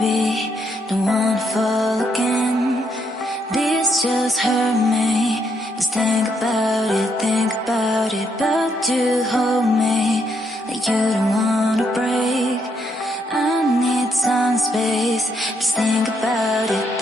baby, don't wanna fall again. This just hurt me. Just think about it, but you hold me like you don't wanna break. I need some space, just think about it.